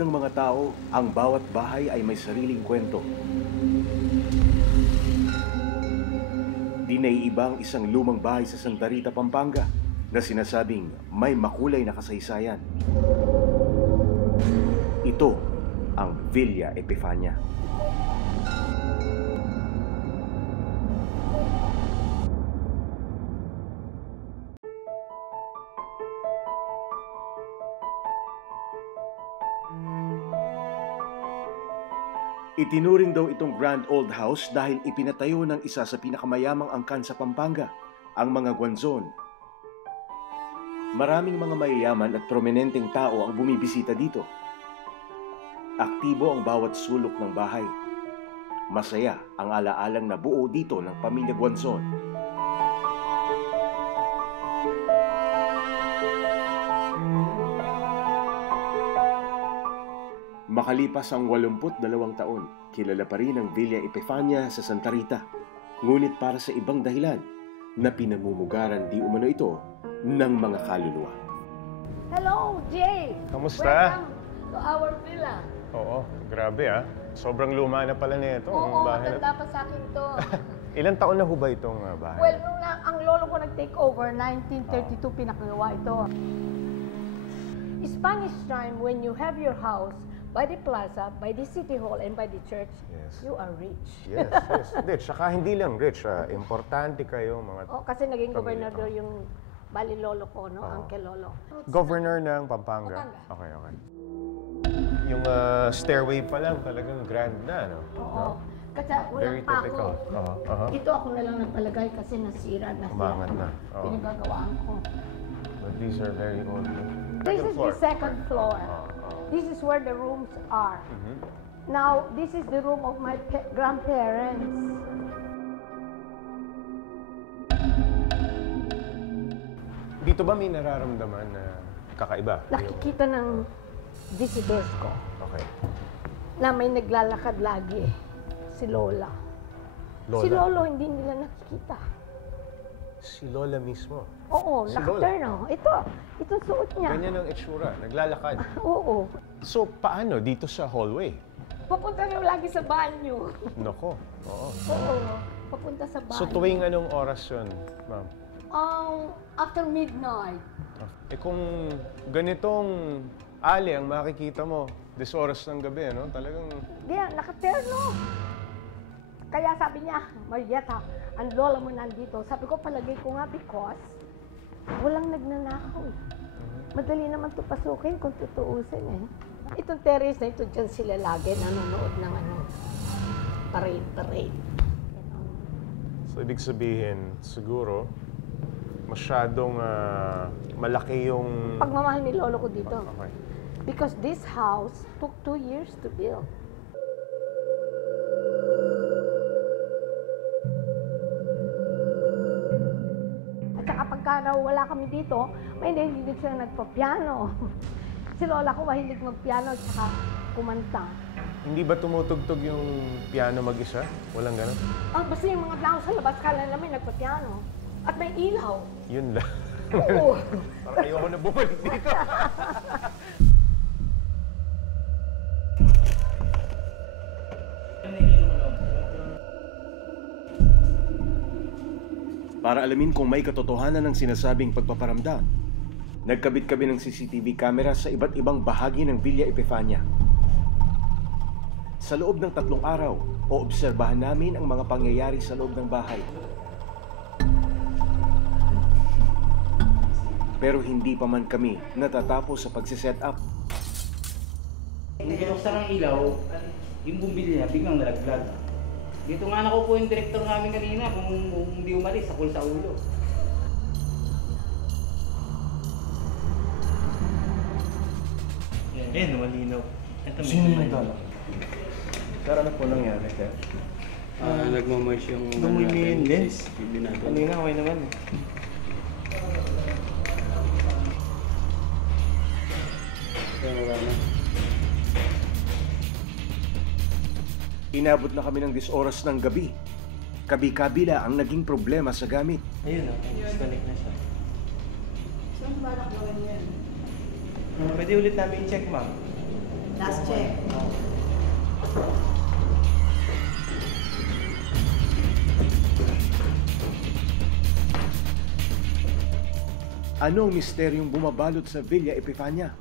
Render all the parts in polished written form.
ng mga tao, ang bawat bahay ay may sariling kwento. Di naiiba ang isang lumang bahay sa Santa Rita, Pampanga na sinasabing may makulay na kasaysayan. Ito ang Villa Epifania. Itinuring daw itong Grand Old House dahil ipinatayo ng isa sa pinakamayamang angkan sa Pampanga, ang mga Guanzon. Maraming mga mayayaman at prominenteng tao ang bumibisita dito. Aktibo ang bawat sulok ng bahay. Masaya ang alaalang nabuo dito ng pamilya Guanzon. Makalipas ang 82 taon, kilala pa rin ang Villa Epifania sa Santa Rita. Ngunit para sa ibang dahilan na pinamumugaran di umano ito ng mga kaluluwa. Hello, Jay! Kamusta? Welcome to our villa. Oo, grabe ah. Sobrang luma na pala nito. Oo, matanda pa sa akin to. Ilang taon na ho ba itong bahay? Well, nung ang lolo ko nag-take over, 1932 pinakagawa ito. Spanish time, when you have your house by the plaza, by the city hall, and by the church, Yes. you are rich. Yes, yes. Hindi, tsaka hindi lang rich. Importante kayo mga... Oh, kasi naging Pamilya. gobernador yung bali lolo ko, no? Uncle Lolo. Governor ng Pampanga. Pampanga. Okay, okay. Yung stairway pa lang talagang grand na, no? Oo. Kasi Very walang pa typical. ako. Ito ako na lang nagpalagay kasi nasira na. Umangat na. Oo. Pinagagawaan ko. But these are very old. No? This is the second floor. This is where the rooms are. Now, this is the room of my grandparents. Dito ba may nararamdaman na kakaiba? Nakikita ng visitors ko Okay. na may naglalakad lagi. Si Lola. Lola? Si Lolo hindi nila nakikita. Si Lola mismo. Oo, Si nakaturn. Ito suot niya. Ganyan ang itsura, naglalakad. Oo. So, paano dito sa hallway? Papunta na lagi sa banyo. Nako, oo. Oo, papunta sa banyo. So, tuwing anong oras yun, ma'am? After midnight. Eh kung ganitong ali ang makikita mo, this oras ng gabi, no? Talagang... Diyan, nakaterno. Kaya sabi niya, Marietta, ang lola mo nandito. Sabi ko, palagay ko nga because walang nagnanakaw eh. Madali naman ito pasukin kung tutuusin eh. Itong terrace na ito, dyan sila lagi nanonood ng parade-parade. So, ibig sabihin, siguro, masyadong malaki yung... Pagmamahal ni lolo ko dito. Okay. Because this house took 2 years to build. At saka pagka wala kami dito, may hindi sila nagpa-piano. Si lola ko mahilig mag-piano at saka kumanta. Hindi ba tumutugtog yung piano mag-isa? Walang ganun? Basta yung mga tao sa labas, kala namin nagpa-piano. At may ilaw. Yun lang. Oo. Parang ayoko na bumalik dito. Para alamin kung may katotohanan ng sinasabing pagpaparamdam, nagkabit kami ng CCTV camera sa iba't ibang bahagi ng Villa Epifania. Sa loob ng 3 araw, oobserbahan namin ang mga pangyayari sa loob ng bahay. Pero hindi pa man kami natatapos sa pagsiset up. Kung binuksan ang ilaw, yung bumbilya biglang nalaglag. Dito nga nakupo yung direktor namin kanina kung hindi umalis, sakol sa ulo. Yan, malinaw. Ito, Sino yung nagdala? Sir, ano po nangyari, sir? nagmamarch yung... Dumumi yung lens. Binado. Kanina, okay naman eh. Kaya wala na. Inabot na kami ng 10 oras ng gabi. Kabi-kabila ang naging problema sa gamit. Ayun o, disconnect na siya. Saan balak gawin yan? Pwede ulit namin i-check, ma'am. Last check. Ano ang misteryong bumabalot sa Villa Epifania?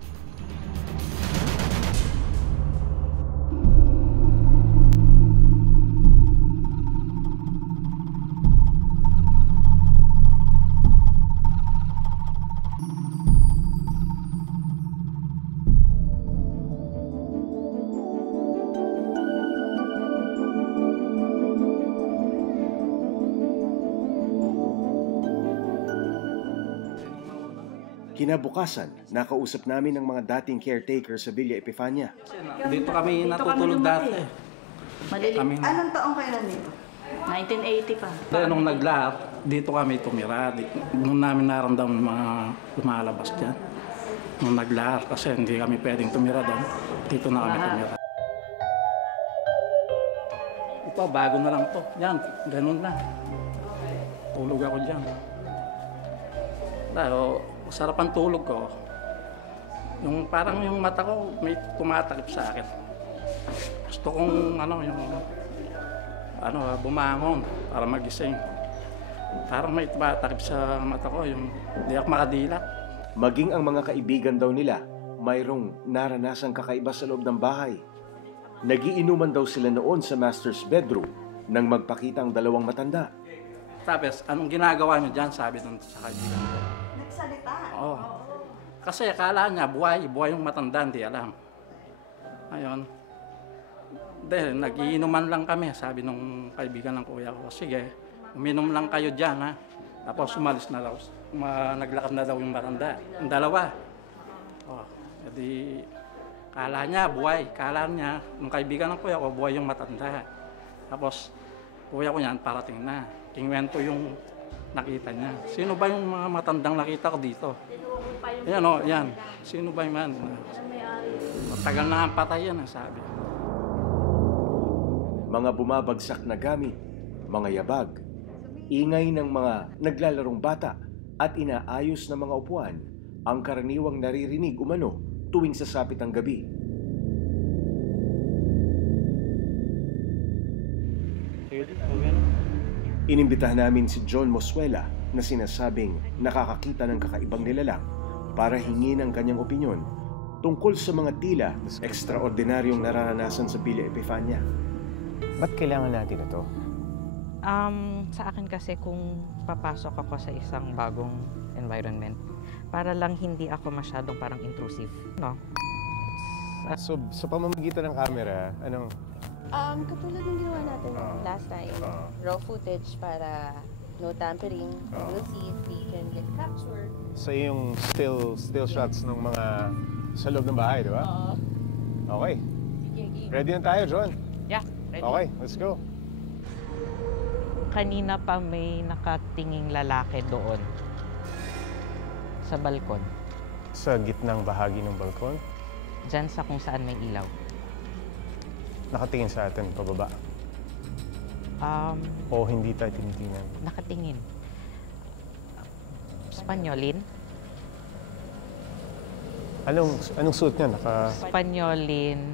Kinabukasan, nakausap namin ang mga dating caretaker sa Villa Epifania. Dito kami natutulog dati. Kami, Anong taong kayo nandito? 1980 pa. nung naglahat, dito kami tumira. Nung namin naramdaman mga lumalabas dyan. Nung naglahat, kasi hindi kami pwedeng tumira doon. Dito na kami tumira. Ito, bago na lang to. Yan, ganun na. Tulog ako dyan. Dahil, sarap ang tulog ko. Yung parang yung mata ko may tumatakip sa akin. Gusto kong bumangon para magising. Parang may tumatakip sa mata ko, yung di ako makadila. Maging ang mga kaibigan daw nila, mayroong naranasang kakaiba sa loob ng bahay. Nagiinuman daw sila noon sa master's bedroom nang magpakita ang dalawang matanda. Tapos, anong ginagawa niyo dyan? Sabi nung sa kaibigan ko. Nagsalita? Oo. Kasi akala niya, buhay yung matanda, hindi alam. Ayun. Then, nag-iinuman lang kami, sabi nung kaibigan ng kuya ko. Sige, uminom lang kayo dyan, ha? Tapos umalis na daw. Naglakad na daw yung matanda. Yung dalawa. Oh, edi, kala niya, buhay. Kala niya, nung kaibigan ng kuya ko, buhay yung matanda. Tapos, kuya ko yan, parating na. Kingwento yung nakita niya. Sino ba yung mga matandang nakita ko dito? Ayan o, yan. Sino ba yung man? Matagal na ang patay yan, sabi. Mga bumabagsak na gamit, mga yabag, ingay ng mga naglalarong bata at inaayos na mga upuan ang karaniwang naririnig umano tuwing sasapit ang gabi. Inimbitahan namin si John Mosuela na sinasabing nakakakita ng kakaibang nilalang para hingin ang kanyang opinyon tungkol sa mga tila ekstraordinaryong nararanasan sa Villa Epifania. Ba't kailangan natin ito? Sa akin kasi kung papasok ako sa isang bagong environment, para lang hindi ako masyadong parang intrusive, no? So, sa pamamagitan ng camera, anong... Katulad ng ginawa natin last time, raw footage para no tampering. We'll see if we can get captured. Sa yung still shots ng mga sa loob ng bahay, di ba? Okay. Ready na tayo, John? Yeah, ready. Okay, let's go. Kanina pa may nakatinging lalaki doon sa balkon. Sa gitnang bahagi ng balkon? Diyan sa kung saan may ilaw. Nakatingin sa atin, pababa. O hindi tayo tinitingnan? Nakatingin. Spanyolin. Anong suit niya? Spanyolin.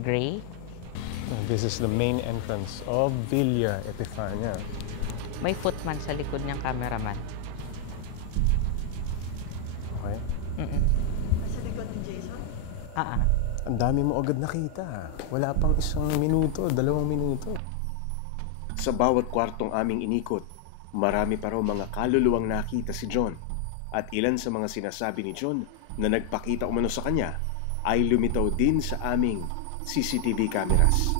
Gray. This is the main entrance of Villa Epifania. May footman sa likod niyang cameraman. Okay. Sa likod ni Jason? Ang dami mo agad nakita. Wala pang 1 minuto, 2 minuto. Sa bawat kwartong aming inikot, marami pa raw mga kaluluwang nakita si John. At ilan sa mga sinasabi ni John na nagpakita umano sa kanya ay lumitaw din sa aming CCTV cameras.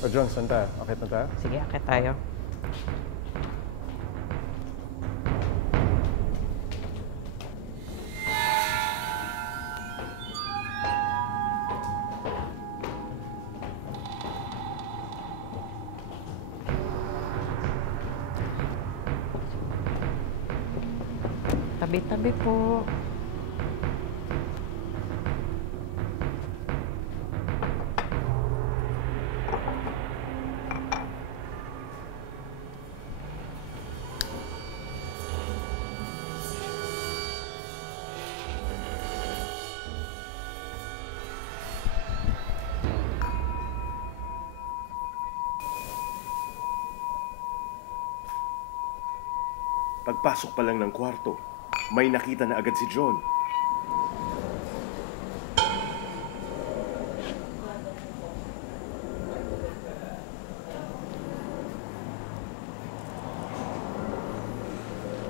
O John, saan tayo? Akit na tayo? Sige, akit tayo. Tabi-tabi po. Pagpasok pa lang ng kwarto, may nakita na agad si John.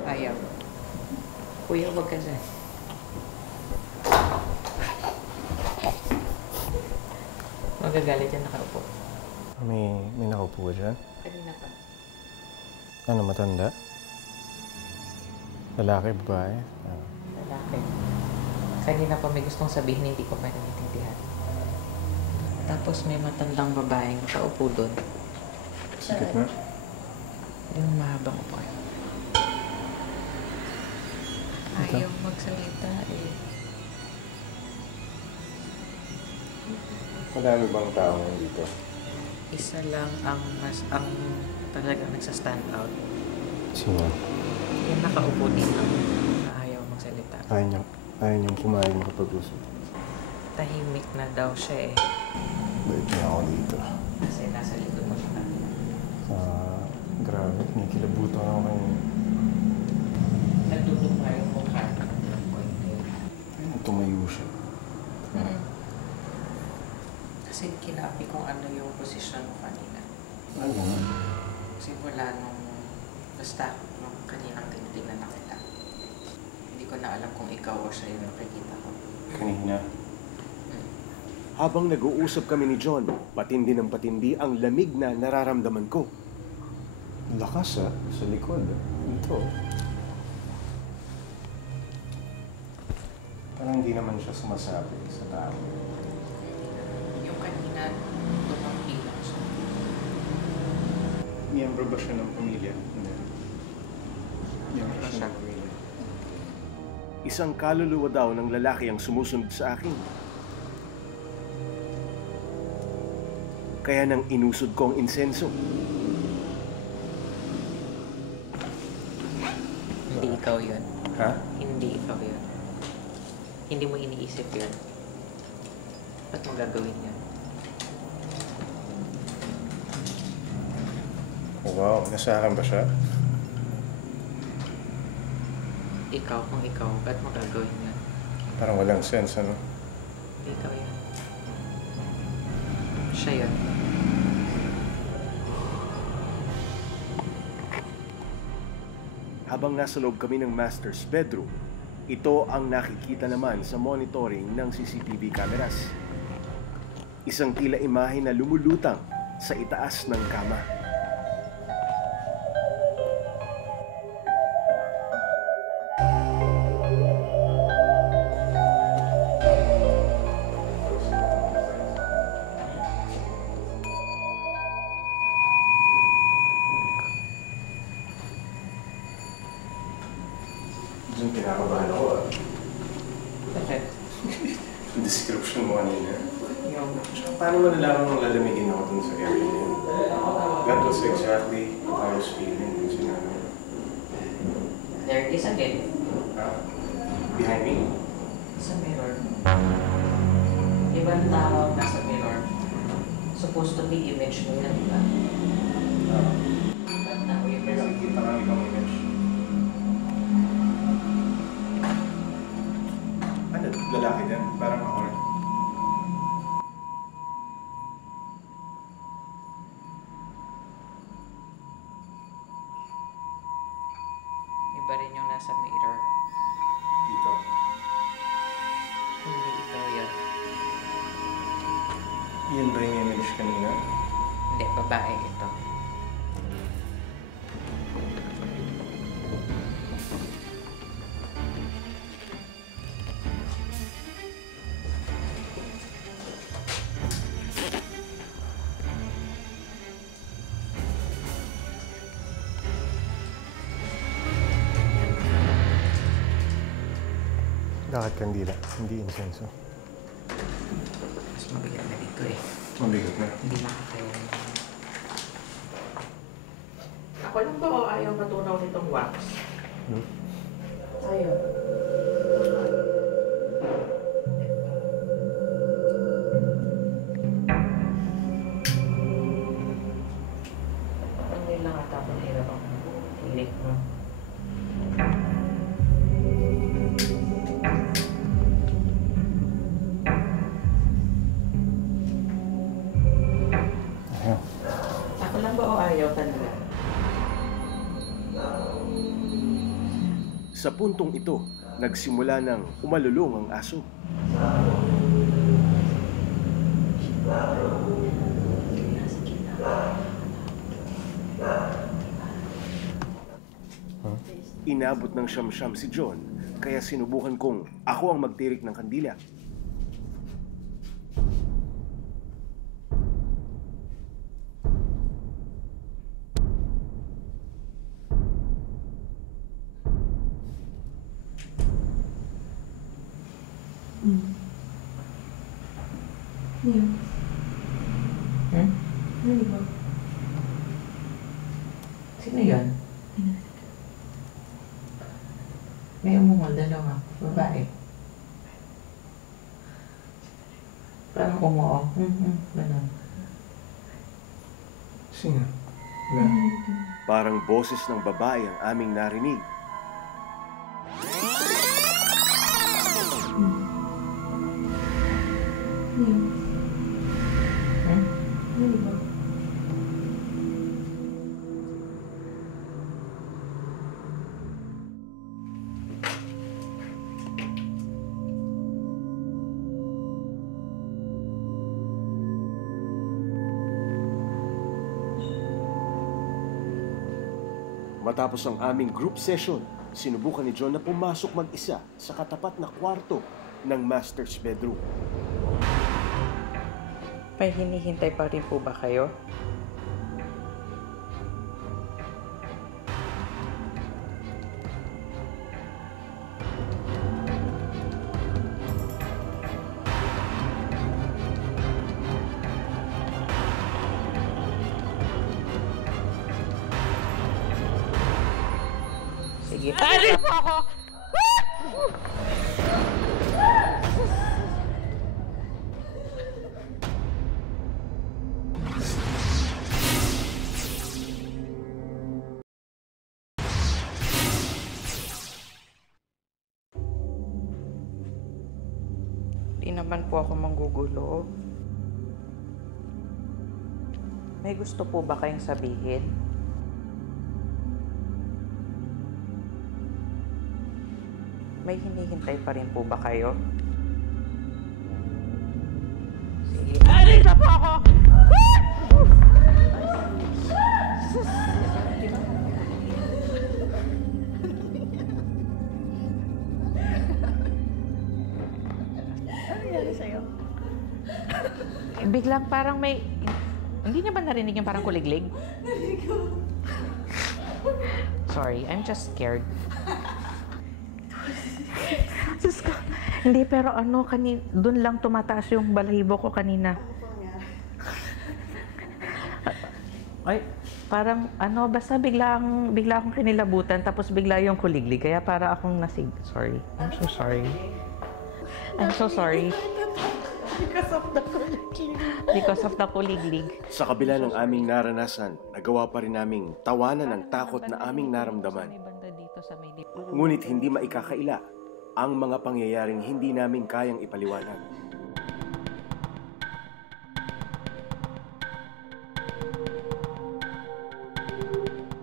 Ayaw. Kuya, wag ka dyan. Magagalit yan, nakaupo. May nakaupo dyan? Kanina pa. Ano, matanda? Lalaki, babae? Lalaki. Kanina pa may gustong sabihin, hindi ko pa naiintindihan. Tapos may matandang babaeng nakaupo doon. Sikit na? Yung mahabang upo. Ayaw magsalita eh. Madami bang tao dito? Isa lang ang talagang nagsa-stand out. Sino? Yung nakaupo din na ayaw magsalita. Ayaw niyang pumayag makapag-usap. Tahimik na daw siya eh. Bait niya ako dito. Kasi nasa likod mo siya kanina. Grabe, kinikilabutan ako kayo. Nagtutuma yung mukha. Tumayo siya. Kasi kinabi kung ano yung posisyon mo kanina. Ano? Simula nung kaninang tinitingnan na kita. Hindi ko na alam kung ikaw o siya yung nakikita ko. Kanina? Habang nag-uusap kami ni John, patindi ng patindi ang lamig na nararamdaman ko. Lakas sa likod. Ito. Parang hindi naman siya sumasabi sa tao. Yung kanina, tumanggi lang siya. Miyembro ba siya ng pamilya? Hindi. Miyembro siya ng pamilya. Isang kaluluwa daw ng lalaki ang sumusunod sa akin. Kaya nang inusod ko ang insenso. Hindi ikaw yun. Ha? Hindi ikaw yun. Hindi mo iniisip yun. Ba't mo gagawin yun? Wow, nasa akin ba siya? Ikaw kung ikaw, ba't mo gagawin yun? Parang walang sense, ano? Hindi ikaw yun. Siya yun. Habang nasa loob kami ng master's bedroom, ito ang nakikita naman sa monitoring ng CCTV cameras. Isang tila imahe na lumulutang sa itaas ng kama. Diyan kinakabahan ako Bakit? Yung description mo kanina. Yung... Paano mo nalaman mong lalamigin ako dun sa area niya? That was exactly what I was feeling yung sinabi. There is again. Behind me? Sa mirror. Ibang tao nasa mirror. Supposed to be image mo yan, di ba? Ibang tao yung May nakikita kang ibang image. Ano? Lalaki din? Parang ako rin. Iba rin yung nasa mirror. Dito. Hindi ikaw yun. Yan ba yung image kanina? Hindi, babae ito. Bakit kandila? Hindi insenso. Mas mabigat na dito eh. Mabigat na. Hindi nakakaya. Ako lang ba o ayaw matunaw nitong wax? Ayaw. Ang lang ata ako nahirap ang hilik mo. Ako lang ba o ayaw kanila? Sa puntong ito, nagsimula ng umalulong ang aso. Inabot ng siyam-siyam si John, kaya sinubukan kong ako ang magtirik ng kandila. Sino yan? May umungol, dalawa. Babae. Parang umuo. Ganun. Sino? Parang boses ng babae ang aming narinig. Matapos ang aming group session, sinubukan ni John na pumasok mag-isa sa katapat na kwarto ng master's bedroom. May hinihintay pa rin po ba kayo? Sige. Alis po ako! Di naman po ako manggugulo. May gusto po ba kayong sabihin? May hinihintay pa rin po ba kayo? Sige. Alis na po ako! Ano nangyari sa'yo? Biglang parang may... Hindi niya ba narinig yung parang kuliglig? Narinig ko. Sorry, I'm just scared. Diyos ko. Hindi, pero ano, doon lang tumataas yung balahibo ko kanina. Ay, parang ano, basta bigla akong kinilabutan, tapos bigla yung kuliglig. Kaya para akong nasig... Sorry. I'm so sorry. I'm so sorry. Because of the kuliglig. Because of the kuliglig. Sa kabila ng aming naranasan, nagawa pa rin naming tawanan ng takot na aming naramdaman. Ngunit hindi maikakaila ang mga pangyayaring hindi namin kayang ipaliwanag.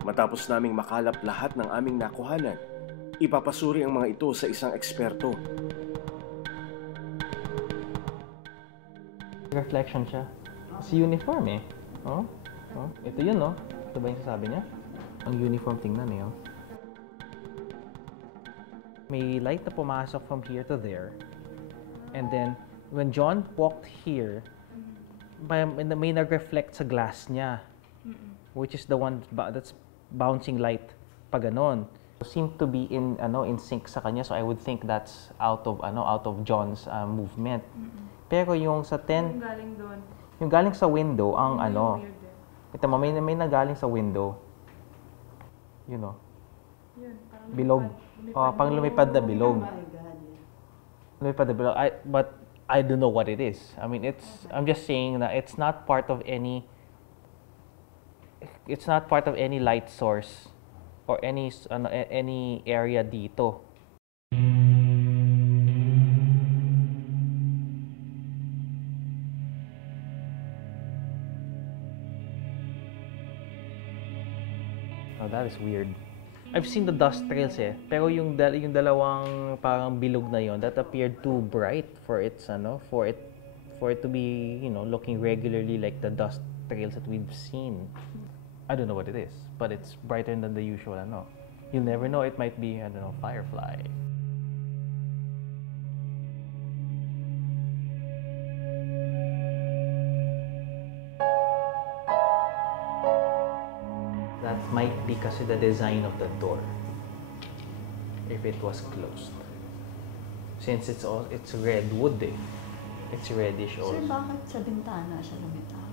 Matapos naming makalap lahat ng aming nakuhanan, ipapasuri ang mga ito sa isang eksperto. Reflection siya. Si uniform eh. Oh? Ito yun, no? Ito ba yung sasabi niya? Ang uniform tingnan eh, oh. May light na pumasok from here to there. And then, when John walked here, may nag-reflect sa glass niya. Which is the one that's bouncing light. Pag ganon. Seemed to be in sync sa kanya, so I would think that's out of John's movement. Pero yung sa 10, Yung galing doon. yung galing sa window, ang Weird eh. ito mo, may nagaling sa window. You know, Yun, parang bilog. Pang lumipad na bilog. Lumipad na bilog. But I don't know what it is. I mean, I'm just saying that it's not part of any light source or any area dito. Oh, that is weird. I've seen the dust trails pero yung dalawang parang bilog na yon, that appeared too bright for it to be, looking regularly like the dust trails that we've seen. I don't know what it is, but it's brighter than the usual, You never know, it might be, firefly. That might be kasi the design of the door. If it was closed. Since it's red wood It's reddish also. Sir, bakit sa bintana siya lumitaw?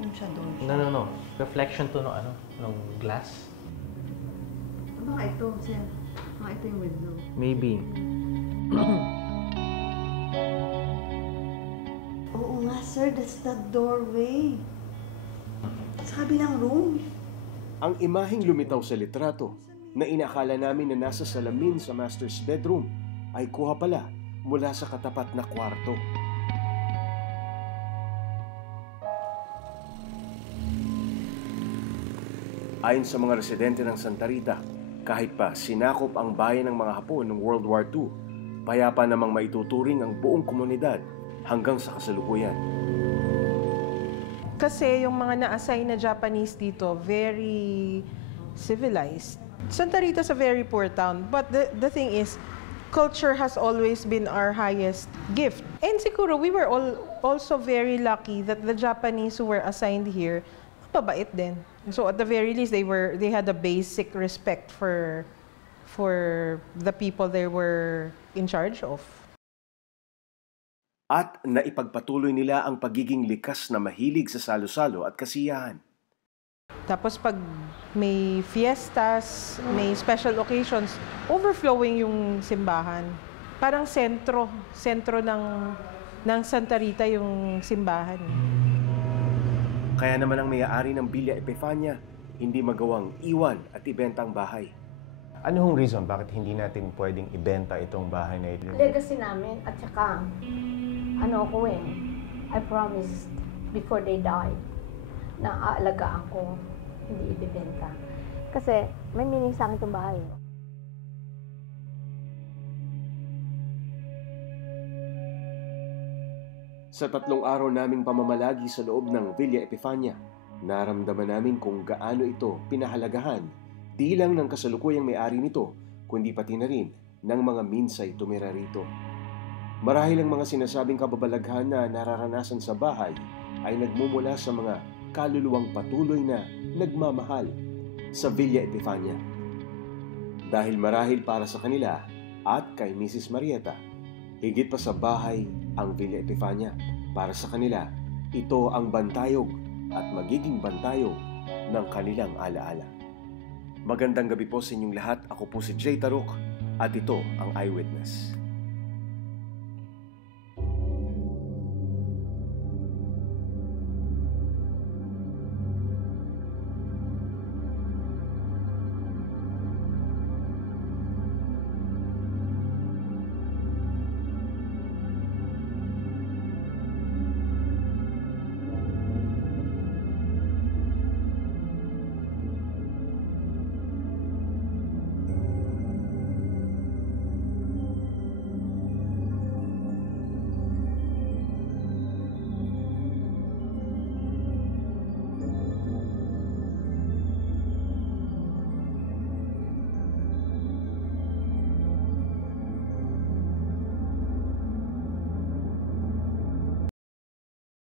Yung shadow siya? No. Reflection to ng glass. Baka ito, sir. Baka ito yung window. Maybe. Oo nga, sir. That's the doorway. Sa kabilang room. Ang imaheng lumitaw sa litrato na inakala namin na nasa salamin sa master's bedroom ay kuha pala mula sa katapat na kwarto. Ayon sa mga residente ng Santa Rita, kahit pa sinakop ang bayan ng mga Hapon noong World War II, payapa namang maituturing ang buong komunidad hanggang sa kasalukuyan. Kasi yung mga na-assign na Japanese dito, very civilized. Santa Rita's a very poor town, but the thing is, culture has always been our highest gift. And siguro, we were also very lucky that the Japanese who were assigned here, mababait din. So at the very least, they had a basic respect for the people they were in charge of. At naipagpatuloy nila ang pagiging likas na mahilig sa salo-salo at kasiyahan. Tapos pag may fiestas, may special occasions, overflowing yung simbahan. Parang sentro ng Santa Rita yung simbahan. Kaya naman ang may-ari ng Villa Epifania, hindi magawang iwan at ibenta ang bahay. Ano hong reason bakit hindi natin pwedeng ibenta itong bahay na ito? Legacy namin at saka I promised before they died na aalagaan ko, hindi ibibenta. Kasi may meaning sa akin itong bahay. Sa 3 araw naming pamamalagi sa loob ng Villa Epifania, naramdaman namin kung gaano ito pinahalagahan, di lang ng kasalukuyang may-ari nito, kundi pati na rin ng mga minsay tumira rito. Marahil ang mga sinasabing kababalaghan na nararanasan sa bahay ay nagmumula sa mga kaluluwang patuloy na nagmamahal sa Villa Epifania. Dahil marahil para sa kanila at kay Mrs. Marieta, higit pa sa bahay ang Villa Epifania. Para sa kanila, ito ang bantayog at magiging bantayog ng kanilang alaala. Magandang gabi po sa inyong lahat. Ako po si Jay Taruk at ito ang Eyewitness.